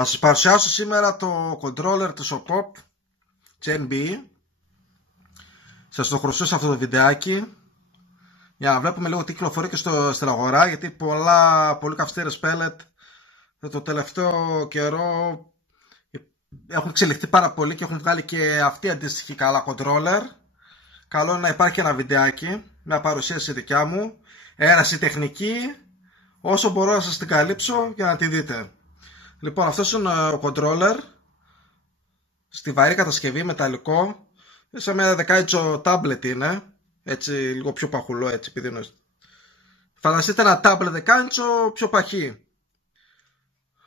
Θα σας παρουσιάσω σήμερα το controller του Sopop Chain B. Σας το χρωστώ σε αυτό το βιντεάκι για να βλέπουμε λίγο τι κυκλοφορεί και στην αγορά, γιατί πολύ καυστήρες pellet το τελευταίο καιρό έχουν εξελιχθεί πάρα πολύ και έχουν βγάλει και αυτοί αντίστοιχοι καλά controller. Καλό είναι να υπάρχει ένα βιντεάκι, μια παρουσίαση δικιά μου, έραση τεχνική, όσο μπορώ να σας την καλύψω για να τη δείτε. Λοιπόν, αυτός είναι ο controller στη βαρύ κατασκευή, μεταλλικό, σαν μια 10 tablet είναι, έτσι λίγο πιο παχουλό, έτσι επειδή είναι. Φανταστείτε ένα tablet 10 πιο παχύ.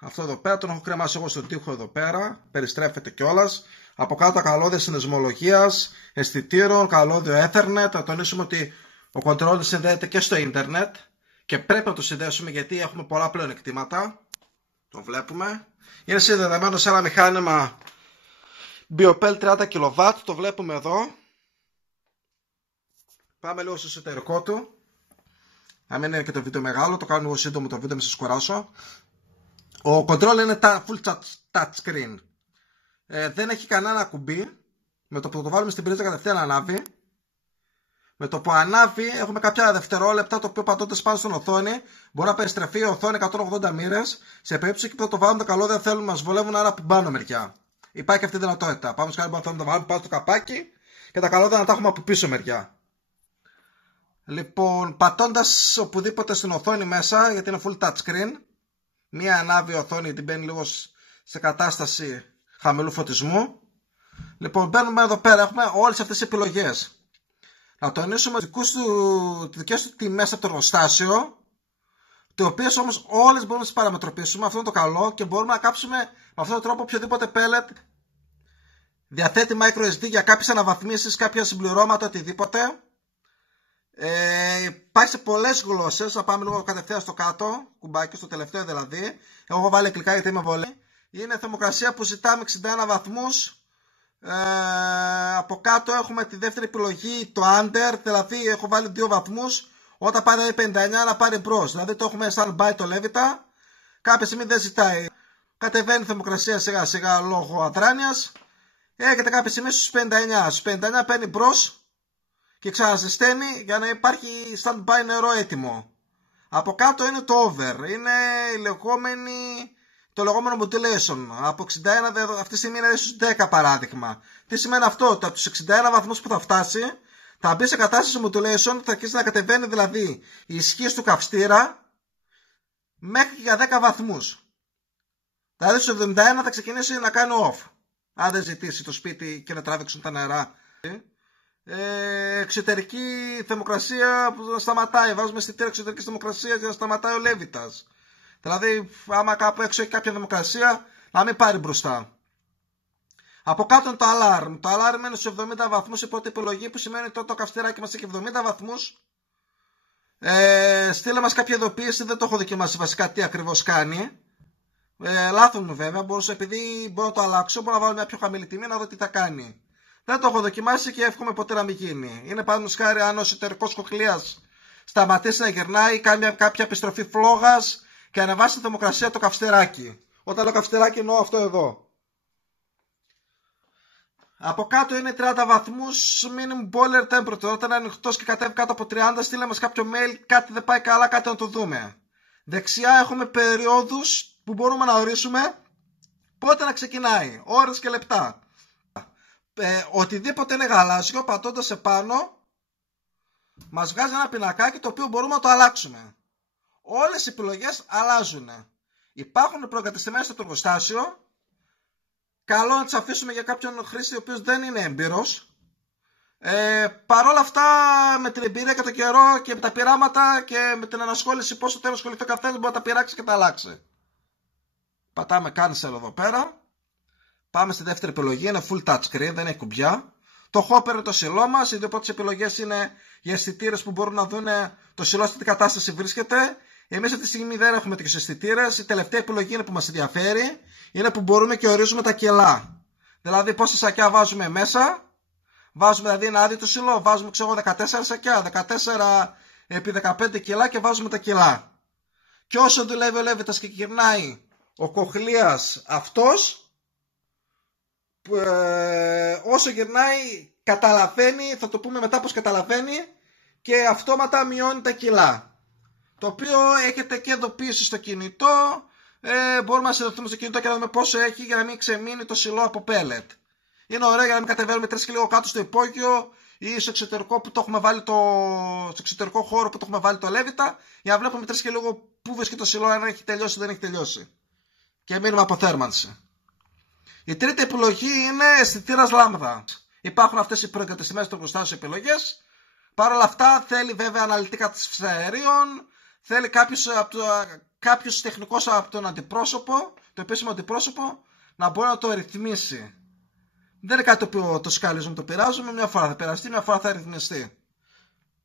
Αυτό εδώ πέρα τον έχω κρεμάσει εγώ στον τοίχο εδώ πέρα, περιστρέφεται κιόλας. Από κάτω τα καλώδια συνδεσμολογίας, αισθητήρων, καλώδιο Ethernet. Θα τονίσουμε ότι ο controller συνδέεται και στο ίντερνετ και πρέπει να το συνδέσουμε γιατί έχουμε πολλά πλεονεκτήματα. Το βλέπουμε. Είναι συνδεδεμένο σε ένα μηχάνημα BioPel 30 kW. Το βλέπουμε εδώ. Πάμε λίγο στο εσωτερικό του. Να μην είναι και το βίντεο μεγάλο. Το κάνω λίγο σύντομο το βίντεο, μην σας κουράσω. Ο controller είναι full touch screen. Δεν έχει κανένα κουμπί. Με το που το βάλουμε στην πρίζα κατευθείαν ανάβει. Με το που ανάβει έχουμε κάποια δευτερόλεπτα, το οποίο πατώντας πάνω στην οθόνη μπορεί να περιστρεφεί η οθόνη 180 μοίρες. Σε περίπτωση που θα το βάλουμε τα καλώδια θέλουμε να μας βολεύουν άρα από πάνω μεριά. Υπάρχει αυτή η δυνατότητα. Πάμε στο να το βάλουμε πάνω στο καπάκι και τα καλώδια να τα έχουμε από πίσω μεριά. Λοιπόν, πατώντας οπουδήποτε στην οθόνη μέσα, γιατί είναι full touch screen, μία ανάβει η οθόνη, την μπαίνει λίγο σε κατάσταση χαμηλού φωτισμού. Λοιπόν, μπαίνουμε εδώ πέρα, έχουμε όλες αυτές τις επιλογές. Να τονίσουμε τις δικές του τιμές από το εργοστάσιο, τις οποίες όμως όλες μπορούμε να τις παραμετροποιήσουμε, αυτό είναι το καλό, και μπορούμε να κάψουμε με αυτόν τον τρόπο οποιοδήποτε pellet. Διαθέτει microSD για κάποιες αναβαθμίσεις, κάποια συμπληρώματα, οτιδήποτε. Υπάρχει σε πολλές γλώσσες. Θα πάμε λίγο κατευθείαν στο κάτω κουμπάκι, στο τελευταίο δηλαδή. Έχω βάλει αγγλικά γιατί είμαι βολή. Είναι θερμοκρασία που ζητάμε 61 βαθμούς. Από κάτω έχουμε τη δεύτερη επιλογή, το under, δηλαδή έχω βάλει 2 βαθμούς. Όταν πάρει 59 να πάρει μπρος, δηλαδή το έχουμε σαν by το Levita. Κάποια στιγμή δεν ζητάει, κατεβαίνει η θερμοκρασία σιγά σιγά λόγω αδράνειας. Έρχεται κάποια στιγμή στους 59, στους 59 παίρνει μπρος και ξαναζεσταίνει για να υπάρχει stand-by νερό έτοιμο. Από κάτω είναι το over, είναι το λεγόμενο modulation. Από 61 αυτή τη στιγμή είναι στους 10 παράδειγμα. Τι σημαίνει αυτό? Ότι από τους 61 βαθμούς που θα φτάσει θα μπει σε κατάσταση modulation, θα αρχίσει να κατεβαίνει δηλαδή η ισχύ του καυστήρα μέχρι για 10 βαθμούς. Δηλαδή στους 71 θα ξεκινήσει να κάνει off, αν δεν ζητήσει το σπίτι και να τράβηξουν τα νερά. Εξωτερική θερμοκρασία που σταματάει. Βάζουμε αισθητήρα εξωτερικής θερμοκρασίας για να σταματάει ο Λέβιτας. Δηλαδή, άμα κάπου έξω έχει κάποια θερμοκρασία, να μην πάρει μπροστά. Από κάτω είναι το alarm. Το alarm είναι στους 70 βαθμούς η πρώτη επιλογή, που σημαίνει ότι το καυστηράκι μας έχει 70 βαθμούς. Στείλε μας κάποια ειδοποίηση, δεν το έχω δοκιμάσει βασικά τι ακριβώς κάνει. Λάθος μου βέβαια, επειδή μπορώ να το αλλάξω, μπορώ να βάλω μια πιο χαμηλή τιμή να δω τι θα κάνει. Δεν το έχω δοκιμάσει και εύχομαι ποτέ να μην γίνει. Είναι παραδείγματος χάρη αν ο εσωτερικός κοχλίας σταματήσει να γυρνάει, κάνει κάποια επιστροφή φλόγας και ανεβάσει τη θερμοκρασία το καυστεράκι. Όταν λέω καυστεράκι εννοώ αυτό εδώ. Από κάτω είναι 30 βαθμούς minimum boiler temperature. Όταν είναι ανοιχτός και κατέβει κάτω από 30, στείλε μας κάποιο mail, κάτι δεν πάει καλά, κάτι να το δούμε. Δεξιά έχουμε περιόδους που μπορούμε να ορίσουμε πότε να ξεκινάει, ώρες και λεπτά. Οτιδήποτε είναι γαλάζιο, πατώντας επάνω μας βγάζει ένα πινακάκι το οποίο μπορούμε να το αλλάξουμε. Όλες οι επιλογές αλλάζουν. Υπάρχουν προεγκατεστημένες στο εργοστάσιο. Καλό να τις αφήσουμε για κάποιον χρήστη ο οποίος δεν είναι έμπειρος. Παρόλα αυτά, με την εμπειρία και το καιρό και με τα πειράματα και με την ανασχόληση πόσο θέλει να ασχοληθεί ο καθένας, μπορεί να τα πειράξει και τα αλλάξει. Πατάμε cancel εδώ πέρα. Πάμε στη δεύτερη επιλογή, είναι full touch screen, δεν έχει κουμπιά. Το hopper είναι το σιλό μας. Οι δύο πρώτες επιλογές είναι για αισθητήρες που μπορούν να δουν το σιλό σε τι κατάσταση βρίσκεται. Εμείς αυτή τη στιγμή δεν έχουμε τέτοιους αισθητήρες. Η τελευταία επιλογή είναι που μας ενδιαφέρει. Είναι που μπορούμε και ορίζουμε τα κιλά. Δηλαδή πόσα σακιά βάζουμε μέσα. Βάζουμε δηλαδή ένα άδειο το σιλό. Βάζουμε 14 σακιά, 14 επί 15 κιλά και βάζουμε τα κιλά. Και όσο δουλεύει ο Λέβιτας και γυρνάει ο κοχλίας αυτός όσο γυρνάει καταλαβαίνει, θα το πούμε μετά πως καταλαβαίνει, και αυτόματα μειώνει τα κιλά. Το οποίο έχετε και ειδοποίηση στο κινητό. Μπορούμε να συνδεθούμε στο κινητό και να δούμε πόσο έχει για να μην ξεμείνει το σιλό από pellet. Είναι ωραίο για να μην κατεβαίνουμε 3 και λίγο κάτω στο υπόγειο ή στο εξωτερικό, που το έχουμε βάλει στο εξωτερικό χώρο που το έχουμε βάλει το Levita, για να βλέπουμε 3 και λίγο πού βρίσκεται το σιλό, αν έχει τελειώσει ή δεν έχει τελειώσει. Και μείνουμε από θέρμανση. Η τρίτη επιλογή είναι αισθητήρας λάμδα. Υπάρχουν αυτές οι προεγκατεστημένες στο εργοστάσιο επιλογές. Παρ' όλα αυτά θέλει βέβαια αναλυτή κατασκευή αερίων, θέλει κάποιος τεχνικός από τον αντιπρόσωπο, το επίσημο αντιπρόσωπο, να μπορεί να το ρυθμίσει. Δεν είναι κάτι το οποίο το σκαλίζουμε, το πειράζουμε, μια φορά θα πειραστεί, μια φορά θα ρυθμιστεί.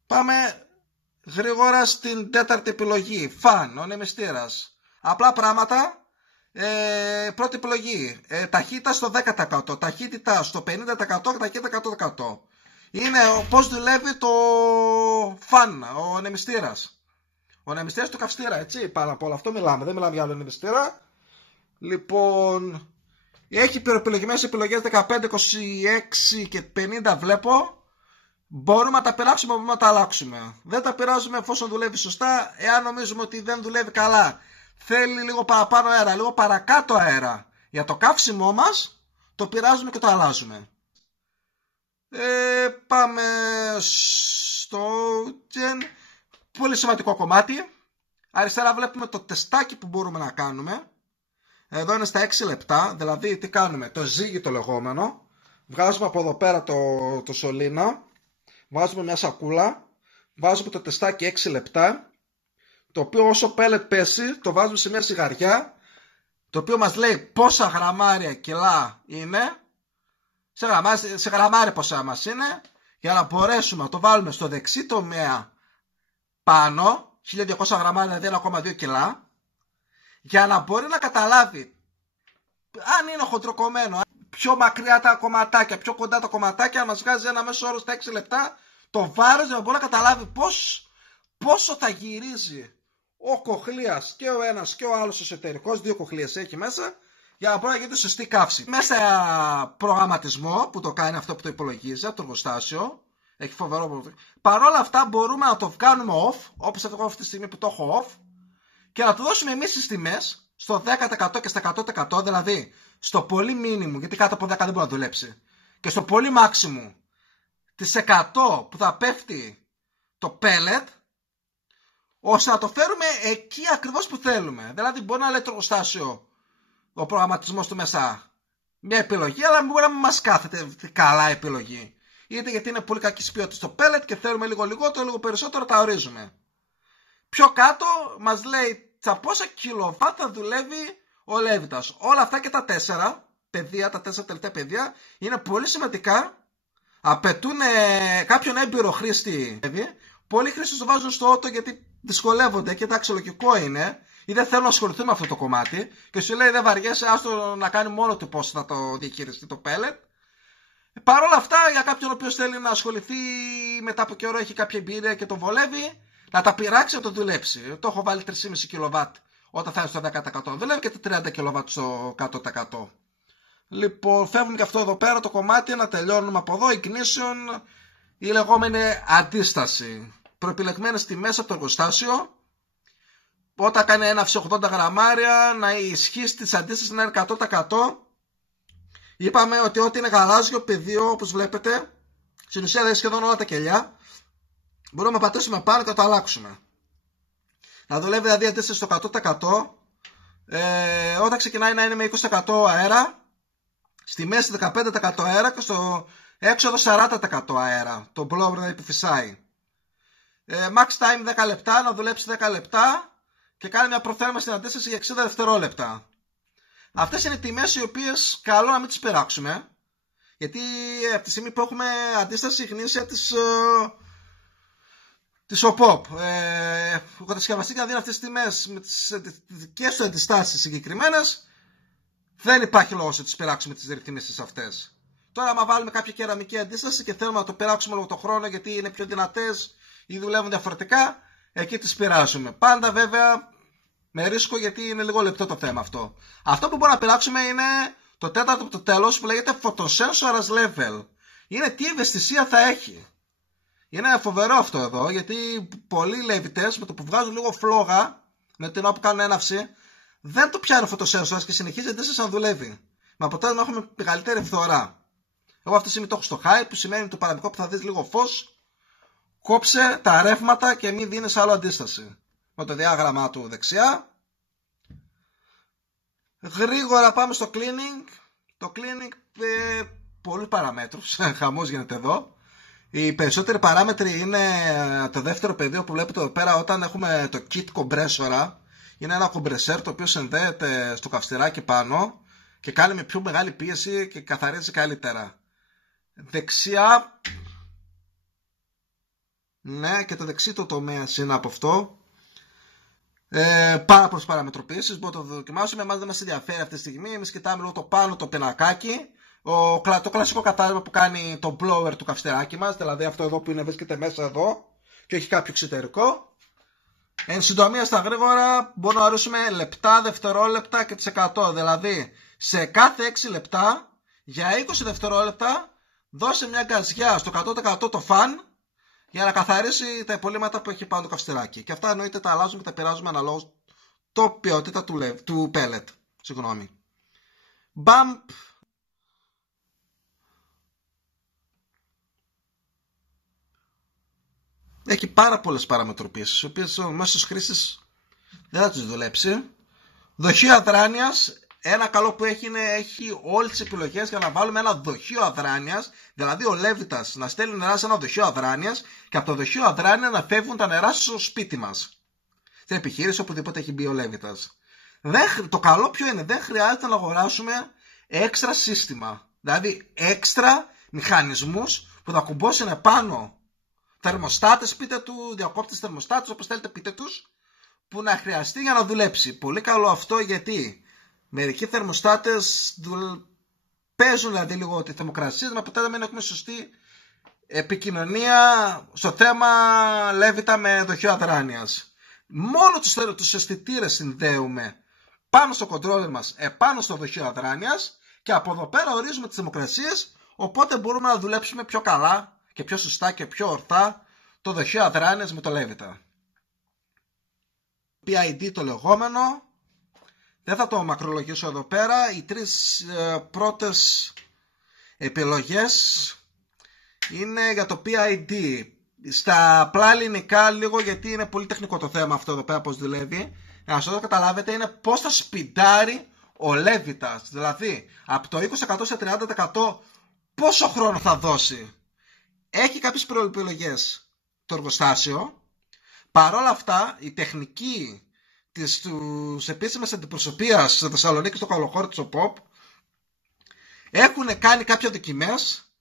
Πάμε γρήγορα στην τέταρτη επιλογή, φαν, ο νεμιστήρας. Απλά πράγματα. Πρώτη επιλογή, ταχύτητα στο 10%, ταχύτητα στο 50% και ταχύτητα 100%. Είναι πώς δουλεύει το φαν, ο νεμιστήρας. Ο νεμιστήρας του καυστήρα, έτσι, πάνω από όλο αυτό μιλάμε, δεν μιλάμε για άλλο νεμιστήρα. Λοιπόν, έχει επιλογημένες επιλογές 15, 26 και 50 βλέπω. Μπορούμε να τα πειράξουμε, μπορούμε να τα αλλάξουμε. Δεν τα πειράζουμε εφόσον δουλεύει σωστά. Εάν νομίζουμε ότι δεν δουλεύει καλά, θέλει λίγο παραπάνω αέρα, λίγο παρακάτω αέρα για το καύσιμό μας, το πειράζουμε και το αλλάζουμε. Πάμε στο πολύ σημαντικό κομμάτι. Αριστερά βλέπουμε το τεστάκι που μπορούμε να κάνουμε. Εδώ είναι στα 6 λεπτά. Δηλαδή τι κάνουμε? Το ζύγι το λεγόμενο. Βγάζουμε από εδώ πέρα το σωλήνα. Βάζουμε μια σακούλα. Βάζουμε το τεστάκι 6 λεπτά. Το οποίο όσο pellet πέσει το βάζουμε σε μια σιγαριά. Το οποίο μας λέει πόσα γραμμάρια κιλά είναι. Σε γραμμάρια ποσά μας είναι. Για να μπορέσουμε να το βάλουμε στο δεξί τομέα πάνω. 1200 γραμμάρια, δηλαδή 1,2 κιλά. Για να μπορεί να καταλάβει αν είναι χοντροκομμένο, πιο μακριά τα κομματάκια, πιο κοντά τα κομματάκια, να μας βγάζει ένα μέσο όρο στα 6 λεπτά το βάρος, για να μπορεί να καταλάβει πόσο θα γυρίζει ο κοχλίας, και ο ένας και ο άλλος εσωτερικός, 2 κοχλίες έχει μέσα, για να μπορεί να γίνεται σωστή καύση. Μέσα προγραμματισμό που το κάνει αυτό που το υπολογίζει από το εργοστάσιο, έχει φοβερό προγραμματισμό. Παρ' όλα αυτά μπορούμε να το κάνουμε off, όπως εγώ αυτή τη στιγμή που το έχω off, και να του δώσουμε εμείς τις τιμές στο 10% και στα 100%, δηλαδή στο πολύ μίνιμου, γιατί κάτω από 10 δεν μπορεί να δουλέψει, και στο πολύ μάξιμου τις 100 που θα πέφτει το pellet, ώστε να το φέρουμε εκεί ακριβώς που θέλουμε. Δηλαδή μπορεί να λέει το εργοστάσιο, ο προγραμματισμός του μέσα, μια επιλογή, αλλά μπορεί να μην μας κάθεται καλά επιλογή. Είτε γιατί είναι πολύ κακή ποιότητα στο pellet και θέλουμε λίγο λιγότερο, λίγο περισσότερο, τα ορίζουμε. Πιο κάτω μας λέει στα πόσα κιλοβάτ θα δουλεύει ο Levitas. Όλα αυτά και τα 4 πεδία, τα 4 τελευταία πεδία, είναι πολύ σημαντικά. Απαιτούν κάποιον έμπειρο χρήστη. Πολλοί χρήστες το βάζουν στο auto γιατί δυσκολεύονται και εντάξει, λογικό είναι, ή δεν θέλουν να ασχοληθούν με αυτό το κομμάτι, και σου λέει δεν βαριέσαι, άστο να κάνει μόνο του πώς θα το διαχειριστεί το pellet. Παρ' όλα αυτά, για κάποιον ο οποίος θέλει να ασχοληθεί μετά από καιρό, έχει κάποια εμπειρία και τον βολεύει, να τα πειράξει, να το δουλέψει. Το έχω βάλει 3,5 κιλοβάτ όταν θα είναι στο 10%. Δουλεύει και τα 30 κιλοβάτ στο 100%. Λοιπόν, φεύγουμε και αυτό εδώ πέρα το κομμάτι, να τελειώνουμε από εδώ. Ignition, η λεγόμενη αντίσταση. Προεπιλεγμένες τιμές από το εργοστάσιο. Όταν κάνει έναυση 80 γραμμάρια, να η ισχύ της αντίστασης να είναι 100%. Είπαμε ότι ό,τι είναι γαλάζιο πεδίο, όπως βλέπετε, στην ουσία δεν σχεδόν όλα τα κελιά, μπορούμε να πατήσουμε πάνω και να το αλλάξουμε. Να δουλεύει δηλαδή αντίσταση στο 100%. Όταν ξεκινάει να είναι με 20% αέρα, στη μέση 15% αέρα και στο έξοδο 40% αέρα. Το blower δηλαδή που φυσάει. Max time 10 λεπτά, να δουλέψει 10 λεπτά και κάνει μια προθέρμανση στην αντίσταση για 60 δευτερόλεπτα. Αυτές είναι οι τιμές οι οποίες καλό να μην τις πειράξουμε, γιατί από τη στιγμή που έχουμε αντίσταση γνήσια της OPOP, ο κατασκευαστής να δίνει αυτές τις τιμές με τις δικές του αντιστάσεις συγκεκριμένες, δεν υπάρχει λόγος να τις πειράξουμε τις ρυθμίσεις αυτές. Τώρα, άμα βάλουμε κάποια κεραμική αντίσταση και θέλουμε να το πειράξουμε λόγω το χρόνο γιατί είναι πιο δυνατές ή δουλεύουν διαφορετικά, εκεί τις πειράζουμε. Πάντα βέβαια με ρίσκο, γιατί είναι λίγο λεπτό το θέμα αυτό. Αυτό που μπορούμε να πειράξουμε είναι το τέταρτο από το τέλος που λέγεται Photosensor as Level. Είναι τι ευαισθησία θα έχει. Είναι φοβερό αυτό εδώ, γιατί πολλοί λέβητες με το που βγάζουν λίγο φλόγα με την ώρα που κάνουν έναυση, δεν το πιάνει ο Photosensor και συνεχίζει εντύσσεται να δουλεύει. Με αποτέλεσμα έχουμε μεγαλύτερη φθορά. Εγώ αυτή τη στιγμή το έχω στο high, που σημαίνει το παραμικρό που θα δεις λίγο φως, κόψε τα ρεύματα και μην δίνεις άλλο αντίσταση. Με το διάγραμμα του δεξιά. Γρήγορα πάμε στο cleaning. Το cleaning, πολλούς παραμέτρους, χαμός γίνεται εδώ. Οι περισσότεροι παράμετροι είναι το δεύτερο πεδίο που βλέπετε εδώ πέρα όταν έχουμε το kit compressor. Είναι ένα compressor το οποίο συνδέεται στο καυστηράκι πάνω και κάνει με πιο μεγάλη πίεση και καθαρίζει καλύτερα. Δεξιά, ναι, και το δεξί το τομέα είναι από αυτό. Πάρα πολλές παραμετροποιήσεις, μπορούμε να το δοκιμάσουμε. Εμάς δεν μας ενδιαφέρει αυτή τη στιγμή. Εμείς κοιτάμε λίγο το πάνω το πινακάκι, το κλασικό κατάλημα που κάνει το blower του καυστεράκι μας, δηλαδή αυτό εδώ που βρίσκεται μέσα εδώ και έχει κάποιο εξωτερικό. Εν συντομία, στα γρήγορα μπορούμε να ορίσουμε λεπτά, δευτερόλεπτα και τις 100. Δηλαδή σε κάθε 6 λεπτά για 20 δευτερόλεπτα δώσε μια γκαζιά στο 100% το φαν για να καθαρίσει τα υπολείμματα που έχει πάνω το καυστεράκι. Και αυτά εννοείται τα αλλάζουμε και τα πειράζουμε αναλόγως το ποιότητα του pellet. Συγγνώμη. Bump. Έχει πάρα πολλές παραμετροποιήσεις, οι οποίες ο μέσος χρήστης δεν θα τις δουλέψει. Δοχείο αδράνειας. Ένα καλό που έχει είναι έχει όλες τις επιλογές για να βάλουμε ένα δοχείο αδράνειας, δηλαδή ο Λέβητας να στέλνει νερά σε ένα δοχείο αδράνειας και από το δοχείο αδράνεια να φεύγουν τα νερά στο σπίτι μας. Στην επιχείρηση οπουδήποτε έχει μπει ο Λέβητας. Το καλό ποιο είναι, δεν χρειάζεται να αγοράσουμε έξτρα σύστημα. Δηλαδή έξτρα μηχανισμούς που θα κουμπώσουν πάνω θερμοστάτες, πείτε του, διακόπτες θερμοστάτες, όπως θέλετε πείτε τους, που να χρειαστεί για να δουλέψει. Πολύ καλό αυτό, γιατί μερικοί θερμοστάτες παίζουν δηλαδή λίγο τη θερμοκρασία, με αποτέλεσμα μην έχουμε σωστή επικοινωνία στο θέμα Λέβητα με δοχείο αδράνειας. Μόνο τους αισθητήρες συνδέουμε πάνω στο controller μας, επάνω στο δοχείο αδράνειας, και από εδώ πέρα ορίζουμε τις θερμοκρασίες, οπότε μπορούμε να δουλέψουμε πιο καλά και πιο σωστά και πιο ορθά το δοχείο αδράνειας με το Λέβητα. PID το λεγόμενο. Δεν θα το μακρολογήσω εδώ πέρα. Οι τρεις πρώτες επιλογές είναι για το PID. Στα απλά ελληνικά λίγο, γιατί είναι πολύ τεχνικό το θέμα αυτό εδώ πέρα πώς δουλεύει. Να σας το καταλάβετε, είναι πώς θα σπιντάρει ο Λέβητας. Δηλαδή από το 20% σε 30% πόσο χρόνο θα δώσει. Έχει κάποιες προεπιλογές το εργοστάσιο. Παρόλα αυτά η τεχνική της επίσημης αντιπροσωπείας στη Θεσσαλονίκη, στο Καλοχώρι της ΟΠΟΠ, έχουν κάνει κάποια δοκιμές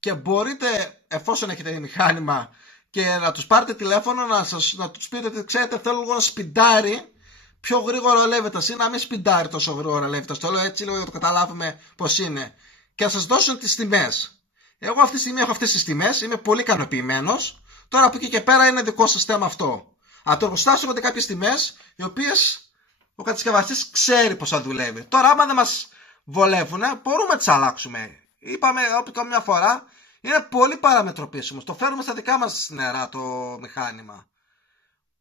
και μπορείτε, εφόσον έχετε μηχάνημα, και να τους πάρετε τηλέφωνο να τους πείτε ότι ξέρετε, θέλω λίγο να σπιντάρει πιο γρήγορα ο Λέβητας ή να μην σπιντάρει τόσο γρήγορα ο Λέβητας. Το λέω έτσι λίγο για να το καταλάβουμε πώς είναι, και να σας δώσουν τις τιμές. Εγώ αυτή τη στιγμή έχω αυτές τις τιμές, είμαι πολύ ικανοποιημένος. Τώρα από εκεί και πέρα είναι δικό σας θέμα αυτό. Από το εργοστάσιο έχονται κάποιες τιμές, οι οποίες ο κατασκευαστής ξέρει πώς θα δουλεύει. Τώρα, άμα δεν μας βολεύουν, μπορούμε να τις αλλάξουμε. Είπαμε, όπως μια φορά, είναι πολύ παραμετροποιήσιμο. Το φέρουμε στα δικά μας νερά το μηχάνημα.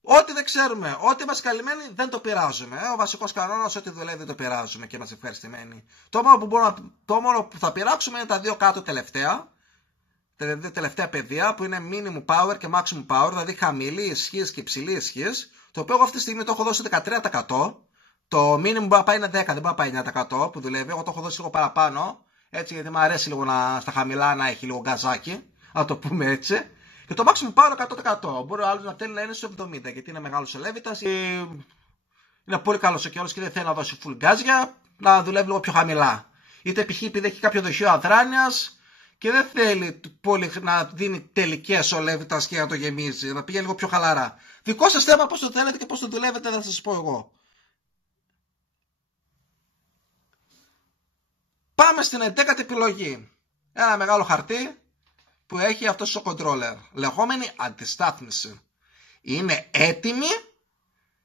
Ό,τι δεν ξέρουμε, ό,τι είμαστε καλυμμένοι, δεν το πειράζουμε. Ο βασικός κανόνας, ό,τι δουλεύει, δεν το πειράζουμε και είμαστε ευχαριστημένοι. Το μόνο που θα πειράξουμε είναι τα δύο κάτω τελευταία. Τα δύο τελευταία πεδία που είναι minimum power και maximum power, δηλαδή χαμηλή ισχύς και υψηλή ισχύς, το οποίο εγώ αυτή τη στιγμή το έχω δώσει 13%. Το minimum μπορεί να πάει είναι 10%, δεν μπορεί να πάει 9% που δουλεύει. Εγώ το έχω δώσει λίγο παραπάνω, έτσι, γιατί μου αρέσει λίγο στα χαμηλά να έχει λίγο γκαζάκι, να το πούμε έτσι. Και το maximum power 100%. Μπορεί ο άλλος να θέλει να είναι στο 70%, γιατί είναι μεγάλος ο Λέβητας, είναι πολύ καλός ο καιρός και δεν θέλει να δώσει full γκάζια, να δουλεύει λίγο πιο χαμηλά. Είτε π.χ. επειδή έχει κάποιο δοχείο αδράνειας και δεν θέλει πολύ να δίνει τελικές ο Λέβητας και να το γεμίζει, να πηγαίνει λίγο πιο χαλαρά. Δικό σας θέμα πώς το θέλετε και πώς το δουλεύετε, θα σας πω εγώ. Πάμε στην 11η επιλογή. Ένα μεγάλο χαρτί που έχει αυτός ο controller, λεγόμενη αντιστάθμιση. Είναι έτοιμη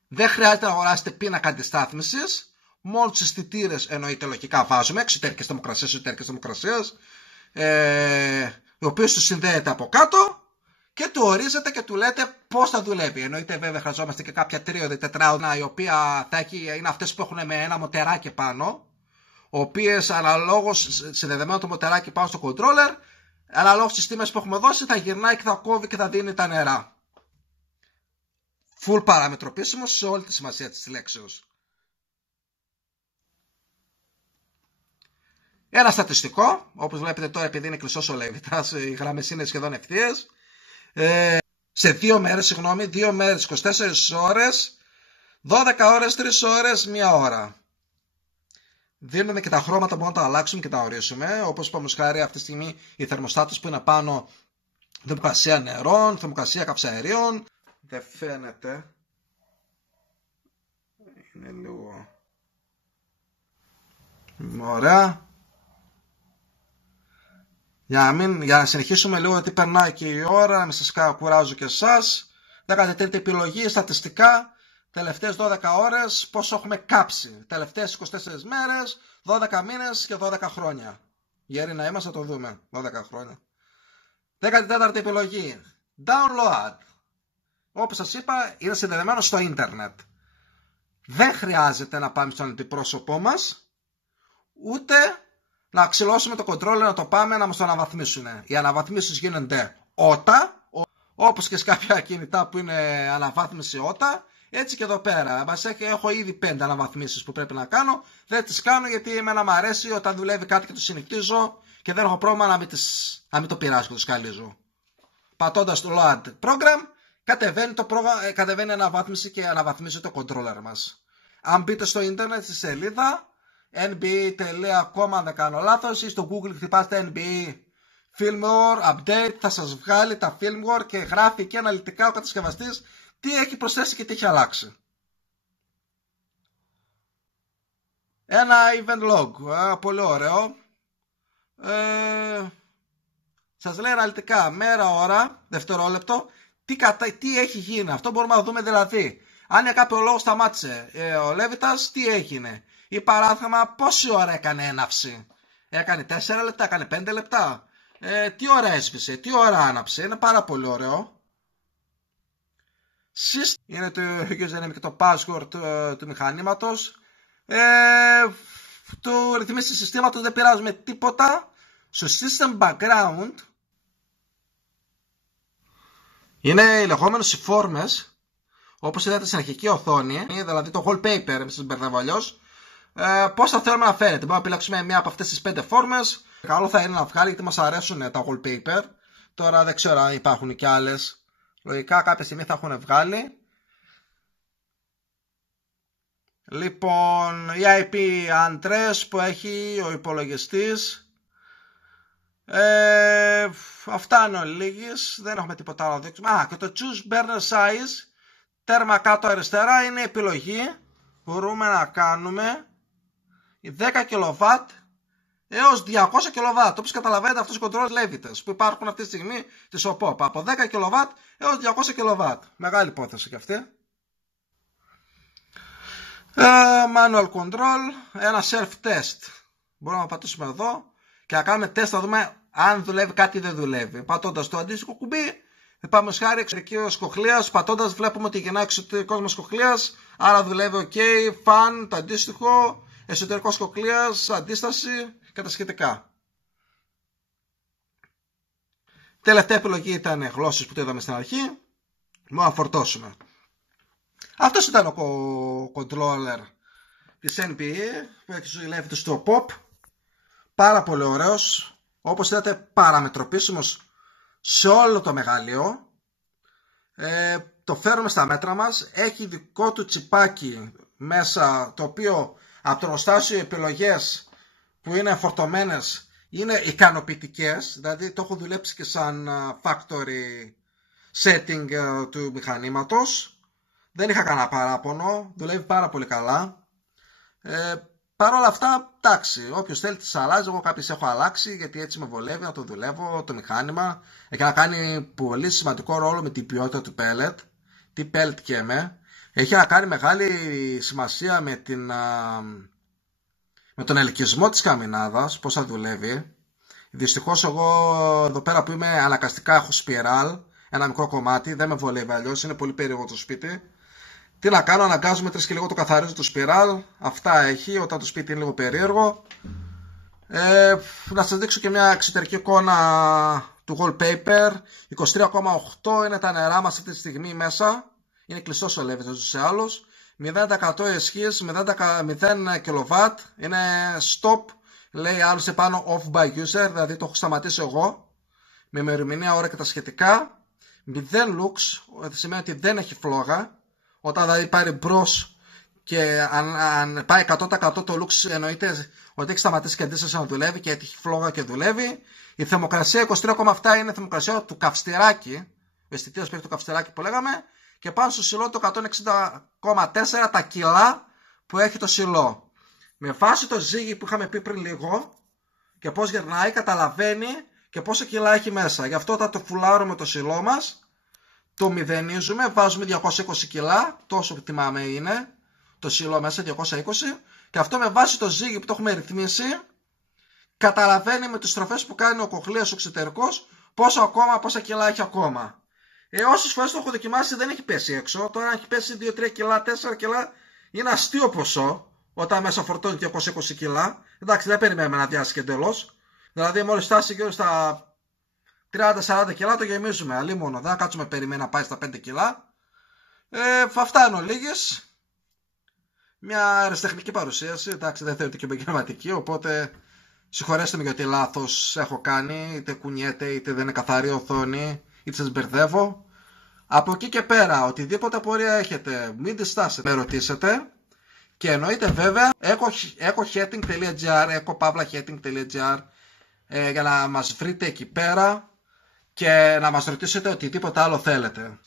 Δεν χρειάζεται να αγοράσετε πίνακα αντιστάθμισης. Μόνο τους αισθητήρες, εννοείται λογικά, βάζουμε εξωτερικές θερμοκρασίες, οι οποίες του συνδέεται από κάτω και του ορίζετε και του λέτε πώς θα δουλεύει. Εννοείται βέβαια χρειαζόμαστε και κάποια τρίωδη τετράωδα, η οποία είναι αυτές που έχουν με ένα μοτεράκι πάνω, οι οποίες αναλόγως συνδεδεμένο το μοτεράκι πάνω στο controller, αναλόγως στις τιμές που έχουμε δώσει, θα γυρνάει και θα κόβει και θα δίνει τα νερά. Full παραμετροπίσιμο σε όλη τη σημασία της λέξεως. Ένα στατιστικό, όπως βλέπετε τώρα, επειδή είναι κλειστός ο Λέβητας, οι γραμμές είναι σχεδόν ευθείες. Σε 2 μέρες, 2 μέρες, 24 ώρες, 12 ώρες, 3 ώρες, 1 ώρα. Δίνουμε και τα χρώματα που μπορούμε να τα αλλάξουμε και τα ορίσουμε. Όπως είπαμε χάρη αυτή τη στιγμή οι θερμοστάτες που είναι πάνω, θερμοκρασία νερών, θερμοκρασία καυσαερίων. Δεν φαίνεται. Είναι λίγο... Ωραία. Για να συνεχίσουμε λίγο, γιατί περνάει και η ώρα, να μην σας κουράζω και εσάς. 13η επιλογή, στατιστικά, τελευταίες 12 ώρες, πόσο έχουμε κάψει. Τελευταίες 24 μέρες, 12 μήνες και 12 χρόνια. Γέροι να είμαστε, το δούμε, 12 χρόνια. 14η επιλογή, download. Όπως σας είπα, είναι συνδεδεμένο στο ίντερνετ. Δεν χρειάζεται να πάμε στον αντιπρόσωπό μας, ούτε να ξυλώσουμε το controller να το πάμε να μας το αναβαθμίσουν. Οι αναβαθμίσεις γίνονται ότα, όπως και σε κάποια κινητά που είναι αναβάθμιση ότα, έτσι και εδώ πέρα. Έχω ήδη 5 αναβαθμίσεις που πρέπει να κάνω, δεν τις κάνω γιατί εμένα μου αρέσει όταν δουλεύει κάτι και το συνεχίζω και δεν έχω πρόβλημα να μην το πειράσω και το σκαλίζω. Πατώντας το load program, κατεβαίνει αναβάθμιση και αναβαθμίζει το controller μας. Αν μπείτε στο ίντερνετ στη σελίδα nbe.com, αν δεν κάνω λάθος, ή στο Google χτυπάστε nbe firmware update, θα σας βγάλει τα firmware και γράφει και αναλυτικά ο κατασκευαστής τι έχει προσθέσει και τι έχει αλλάξει. Ένα event log, πολύ ωραίο. Σας λέει αναλυτικά μέρα, ώρα, δευτερόλεπτο, τι έχει γίνει. Αυτό μπορούμε να δούμε, δηλαδή αν για κάποιο λόγο σταμάτησε ο Λέβητας, τι έγινε. Ή παράδειγμα, πόση ώρα έκανε έναυση. Έκανε 4 λεπτά, έκανε 5 λεπτά. Τι ώρα έσβησε, τι ώρα άναψε. Είναι πάρα πολύ ωραίο. Είναι το username και το password του μηχανήματος. Το ρυθμίσει συστήματος δεν πειράζουμε τίποτα. Στο system background είναι οι λεγόμενες φόρμες, όπως είδατε στην αρχική οθόνη, δηλαδή το wallpaper, εμείς σας μπερδεύω αλλιώς. Πώς θα θέλουμε να φαίνεται. Μπορούμε να επιλέξουμε μία από αυτές τις 5 φόρμες. Καλό θα είναι να βγάλει, γιατί μας αρέσουν τα wallpaper. Τώρα δεν ξέρω αν υπάρχουν και άλλες. Λογικά κάποια στιγμή θα έχουν βγάλει. Λοιπόν, η IP address που έχει ο υπολογιστής. Αυτά είναι ολίγες. Δεν έχουμε τίποτα άλλο να δείξουμε. Και το choose burner size, τέρμα κάτω αριστερά, είναι η επιλογή. Μπορούμε να κάνουμε 10 kW έως 200 kW. Όπως καταλαβαίνετε, αυτούς οι controllers Levitas που υπάρχουν αυτή τη στιγμή της OPPO, από 10 kW έως 200 kW. Μεγάλη υπόθεση και αυτή. Manual control, ένα self test. Μπορούμε να πατήσουμε εδώ και να κάνουμε τεστ, να δούμε αν δουλεύει κάτι ή δεν δουλεύει. Πατώντας το αντίστοιχο κουμπί, πάμε χάρη εξωτερικής κοχλίας. Πατώντας βλέπουμε ότι γεννάει εξωτερικός μας κοχλίας, άρα δουλεύει ok, fan, το αντίστοιχο, εσωτερικός κοχλίας, αντίσταση και τα σχετικά. Τελευταία επιλογή ήταν γλώσσες που το είδαμε στην αρχή. Μπορούμε να φορτώσουμε. Αυτός ήταν ο controller της NBE που έχει συλλεύεται στο POP. Πάρα πολύ ωραίος. Όπως είδατε, παραμετροπίσιμος σε όλο το μεγαλείο. Το φέρουμε στα μέτρα μας. Έχει δικό του τσιπάκι μέσα, το οποίο από το εργοστάσιο οι επιλογές που είναι φορτωμένες είναι ικανοποιητικές. Δηλαδή το έχω δουλέψει και σαν factory setting του μηχανήματος. Δεν είχα κανένα παράπονο. Δουλεύει πάρα πολύ καλά. Παρ' όλα αυτά, εντάξει, όποιος θέλει τις αλλάζει. Εγώ κάποιες έχω αλλάξει γιατί έτσι με βολεύει να το δουλεύω το μηχάνημα. Έχει να κάνει πολύ σημαντικό ρόλο με την ποιότητα του pellet. Τι pellet καίμε. έχει να κάνει μεγάλη σημασία με τον ελκυσμό της καμινάδας, πώς θα δουλεύει. Δυστυχώς εγώ εδώ πέρα που είμαι αναγκαστικά έχω σπιράλ, ένα μικρό κομμάτι, δεν με βολεύει αλλιώς, είναι πολύ περίεργο το σπίτι. Τι να κάνω, αναγκάζομαι 3 και λίγο το καθαρίζω το σπιράλ, αυτά έχει όταν το σπίτι είναι λίγο περίεργο. Να σας δείξω και μια εξωτερική εικόνα του wallpaper. 23,8 είναι τα νερά μας αυτή τη στιγμή μέσα. Είναι κλειστός ο λέβητος τους σε άλλους. 0% εσχής, 0 kW. Είναι stop, λέει άλλος επάνω off by user, δηλαδή το έχω σταματήσει εγώ με ημερομηνία, ώρα και τα σχετικά. 0 lux, σημαίνει ότι δεν έχει φλόγα. Όταν δηλαδή πάρει μπρος και αν πάει 100% το lux, εννοείται ότι έχει σταματήσει και αντίσταση να δουλεύει και έχει φλόγα και δουλεύει. Η θερμοκρασία 23,7 είναι η θερμοκρασία του καυστηράκι, ο αισθητήρας που έχει το καυστηράκι που λέγαμε, και πάνω στο σιλό το 160,4 τα κιλά που έχει το σιλό. Με βάση το ζύγι που είχαμε πει πριν λίγο και πώς γερνάει, καταλαβαίνει και πόσα κιλά έχει μέσα. Γι' αυτό όταν το φουλάρουμε το σιλό μας, το μηδενίζουμε, βάζουμε 220 κιλά, τόσο θυμάμαι είναι το σιλό μέσα, 220, και αυτό με βάση το ζύγι που το έχουμε ρυθμίσει, καταλαβαίνει με τις στροφές που κάνει ο κοχλίας ο εξωτερικός πόσα κιλά έχει ακόμα. Όσες φορές το έχω δοκιμάσει δεν έχει πέσει έξω. Τώρα αν έχει πέσει 2-3 κιλά, 4 κιλά, είναι αστείο ποσό όταν μέσα φορτώνει 220 κιλά. Εντάξει, δεν περιμένουμε να διάσει και εντελώς. Δηλαδή μόλις φτάσει γύρω στα 30-40 κιλά το γεμίζουμε. Αλλήμονο, δεν θα κάτσουμε περιμένει να πάει στα 5 κιλά. Αυτά είναι ολίγες. Μια αεραστεχνική παρουσίαση. Εντάξει, δεν θεωρείται και επαγγελματική, οπότε συγχωρέστε με γιατί λάθος έχω κάνει. Είτε κουνιέται, είτε δεν είναι καθαρή οθόνη, είτε σας μπερδεύω. Από εκεί και πέρα, οτιδήποτε απορία έχετε, μην διστάσετε, με ρωτήσετε. Και εννοείται βέβαια, ecoheating.gr, ecopavlaheating.gr, για να μας βρείτε εκεί πέρα και να μας ρωτήσετε οτιδήποτε άλλο θέλετε.